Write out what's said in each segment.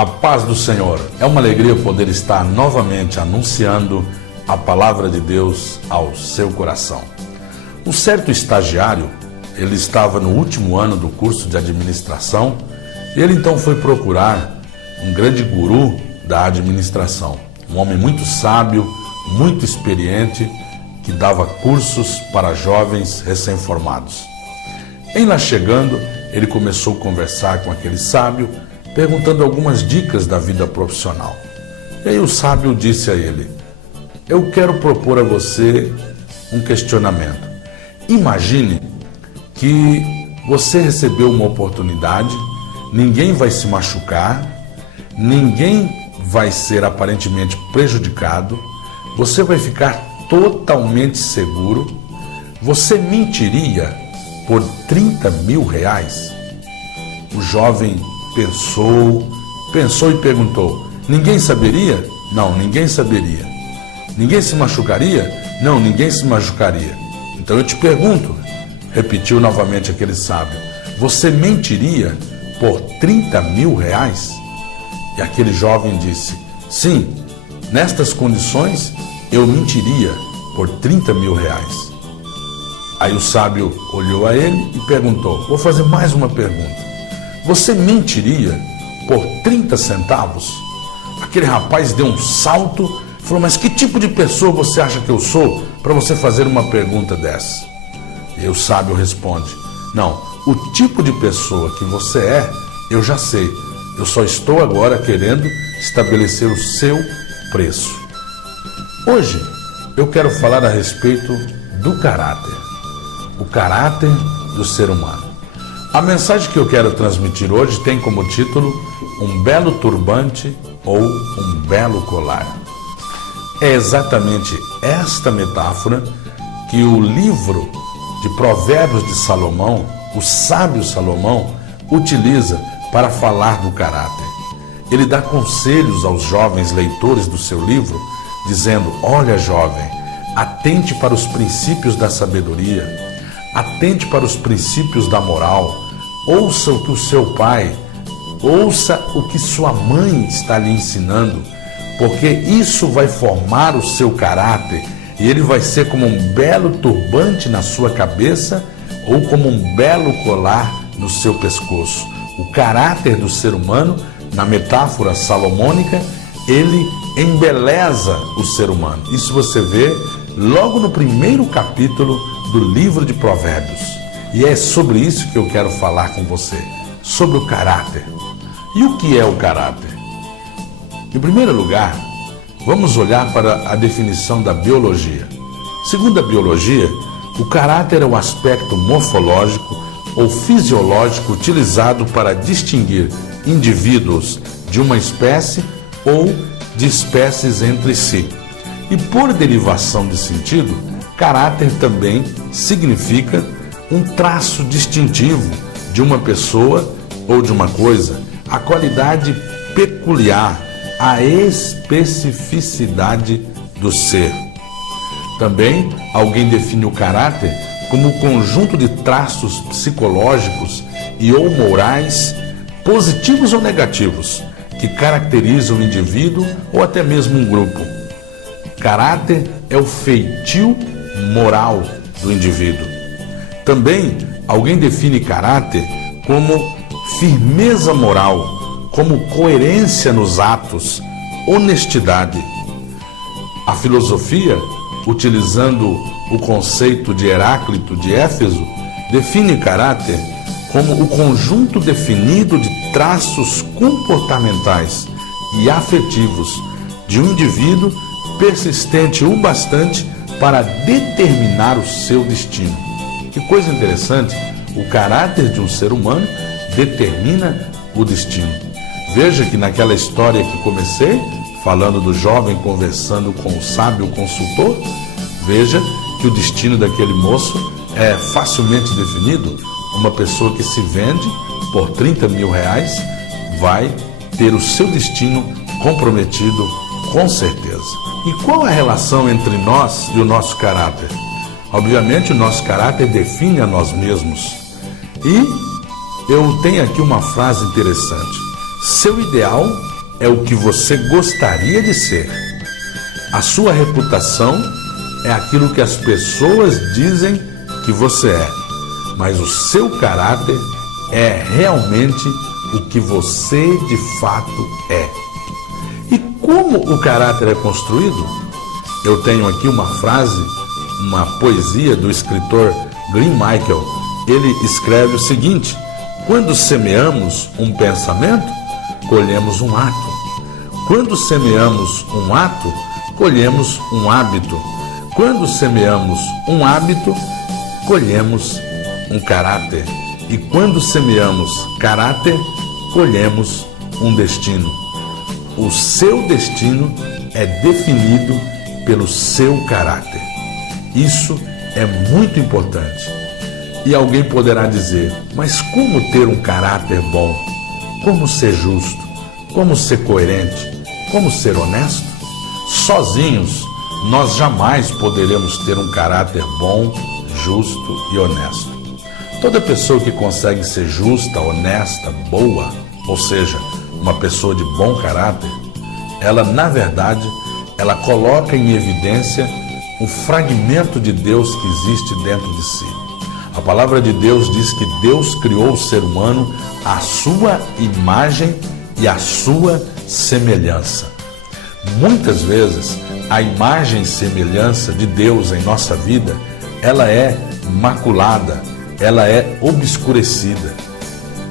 A paz do Senhor. É uma alegria poder estar novamente anunciando a palavra de Deus ao seu coração. Um certo estagiário, ele estava no último ano do curso de administração e ele então foi procurar um grande guru da administração, um homem muito sábio, muito experiente, que dava cursos para jovens recém-formados. Em lá chegando, ele começou a conversar com aquele sábio, perguntando algumas dicas da vida profissional. E aí o sábio disse a ele: eu quero propor a você um questionamento. Imagine que você recebeu uma oportunidade, ninguém vai se machucar, ninguém vai ser aparentemente prejudicado, você vai ficar totalmente seguro. Você mentiria por 30 mil reais? O jovem pensou e perguntou: ninguém saberia? Não, ninguém saberia. Ninguém se machucaria? Não, ninguém se machucaria. Então eu te pergunto, repetiu novamente aquele sábio, você mentiria por 30 mil reais? E aquele jovem disse: sim, nestas condições eu mentiria por 30 mil reais. Aí o sábio olhou a ele e perguntou: vou fazer mais uma pergunta. Você mentiria por 30 centavos? Aquele rapaz deu um salto e falou: mas que tipo de pessoa você acha que eu sou para você fazer uma pergunta dessa? E o sábio responde: não, o tipo de pessoa que você é, eu já sei. Eu só estou agora querendo estabelecer o seu preço. Hoje eu quero falar a respeito do caráter. O caráter do ser humano. A mensagem que eu quero transmitir hoje tem como título um belo turbante ou um belo colar. É exatamente esta metáfora que o livro de Provérbios de Salomão, o sábio Salomão, utiliza para falar do caráter. Ele dá conselhos aos jovens leitores do seu livro, dizendo: olha, jovem, atente para os princípios da sabedoria, atente para os princípios da moral, ouça o que o seu pai, ouça o que sua mãe está lhe ensinando, porque isso vai formar o seu caráter e ele vai ser como um belo turbante na sua cabeça ou como um belo colar no seu pescoço. O caráter do ser humano, na metáfora salomônica, ele embeleza o ser humano. Isso você vê logo no primeiro capítulo do livro de Provérbios. E é sobre isso que eu quero falar com você, sobre o caráter. E o que é o caráter? Em primeiro lugar, vamos olhar para a definição da biologia. Segundo a biologia, o caráter é o aspecto morfológico ou fisiológico utilizado para distinguir indivíduos de uma espécie ou de espécies entre si. E por derivação de sentido, caráter também significa um traço distintivo de uma pessoa ou de uma coisa, a qualidade peculiar, a especificidade do ser. Também alguém define o caráter como o conjunto de traços psicológicos e ou morais, positivos ou negativos, que caracterizam o indivíduo ou até mesmo um grupo. Caráter é o feitio moral do indivíduo. Também alguém define caráter como firmeza moral, como coerência nos atos, honestidade. A filosofia, utilizando o conceito de Heráclito de Éfeso, define caráter como o conjunto definido de traços comportamentais e afetivos de um indivíduo persistente o bastante para determinar o seu destino. Que coisa interessante, o caráter de um ser humano determina o destino. Veja que naquela história que comecei, falando do jovem conversando com o sábio consultor, veja que o destino daquele moço é facilmente definido. Uma pessoa que se vende por 30 mil reais vai ter o seu destino comprometido com certeza. E qual a relação entre nós e o nosso caráter? Obviamente o nosso caráter define a nós mesmos. E eu tenho aqui uma frase interessante. Seu ideal é o que você gostaria de ser. A sua reputação é aquilo que as pessoas dizem que você é, mas o seu caráter é realmente o que você de fato é. E como o caráter é construído? Eu tenho aqui uma frase, uma poesia do escritor Glenn Michael. Ele escreve o seguinte: quando semeamos um pensamento, colhemos um ato. Quando semeamos um ato, colhemos um hábito. Quando semeamos um hábito, colhemos um caráter. E quando semeamos caráter, colhemos um destino. O seu destino é definido pelo seu caráter. Isso é muito importante. E alguém poderá dizer: mas como ter um caráter bom? Como ser justo? Como ser coerente? Como ser honesto? Sozinhos, nós jamais poderemos ter um caráter bom, justo e honesto. Toda pessoa que consegue ser justa, honesta, boa, ou seja, uma pessoa de bom caráter, ela, na verdade, ela coloca em evidência um fragmento de Deus que existe dentro de si. A palavra de Deus diz que Deus criou o ser humano à sua imagem e à sua semelhança. Muitas vezes, a imagem e semelhança de Deus em nossa vida, ela é maculada, ela é obscurecida.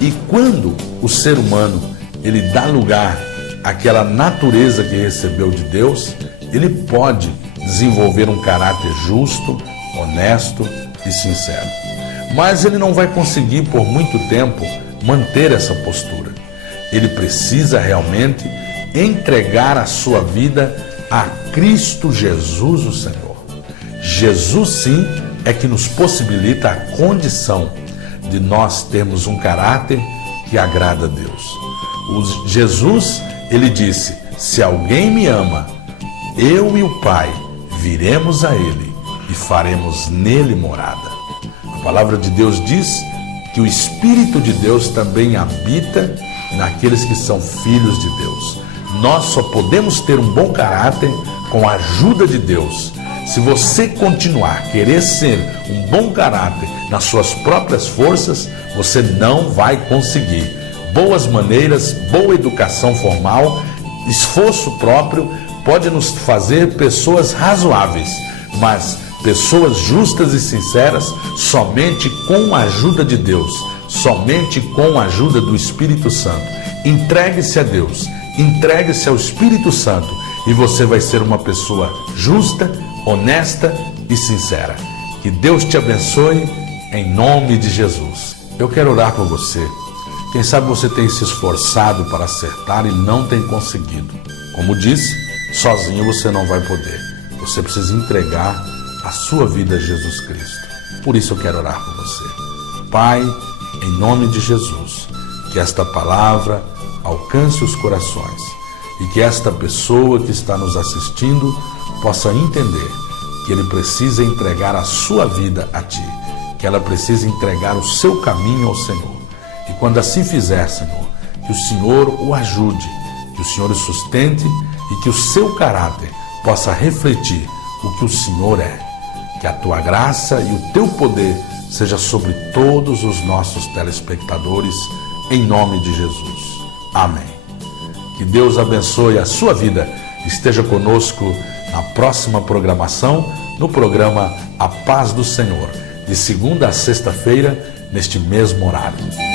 E quando o ser humano, ele dá lugar àquela natureza que recebeu de Deus, ele pode desenvolver um caráter justo, honesto e sincero. Mas ele não vai conseguir por muito tempo manter essa postura. Ele precisa realmente entregar a sua vida a Cristo Jesus, o Senhor. Jesus, sim, é que nos possibilita a condição de nós termos um caráter que agrada a Deus. Jesus, ele disse: se alguém me ama, eu e o Pai viremos a ele e faremos nele morada. A palavra de Deus diz que o Espírito de Deus também habita naqueles que são filhos de Deus. Nós só podemos ter um bom caráter com a ajuda de Deus. Se você continuar a querer ser um bom caráter nas suas próprias forças, você não vai conseguir. Boas maneiras, boa educação formal, esforço próprio pode nos fazer pessoas razoáveis, mas pessoas justas e sinceras somente com a ajuda de Deus, somente com a ajuda do Espírito Santo. Entregue-se a Deus, entregue-se ao Espírito Santo e você vai ser uma pessoa justa, honesta e sincera. Que Deus te abençoe em nome de Jesus. Eu quero orar por você. Quem sabe você tem se esforçado para acertar e não tem conseguido. Como disse, sozinho você não vai poder. Você precisa entregar a sua vida a Jesus Cristo. Por isso eu quero orar por você. Pai, em nome de Jesus, que esta palavra alcance os corações e que esta pessoa que está nos assistindo possa entender que ele precisa entregar a sua vida a Ti, que ela precisa entregar o seu caminho ao Senhor. E quando assim fizer, Senhor, que o Senhor o ajude, que o Senhor o sustente e que o seu caráter possa refletir o que o Senhor é. Que a Tua graça e o Teu poder seja sobre todos os nossos telespectadores, em nome de Jesus. Amém. Que Deus abençoe a sua vida. Esteja conosco na próxima programação, no programa A Paz do Senhor, de segunda a sexta-feira, neste mesmo horário.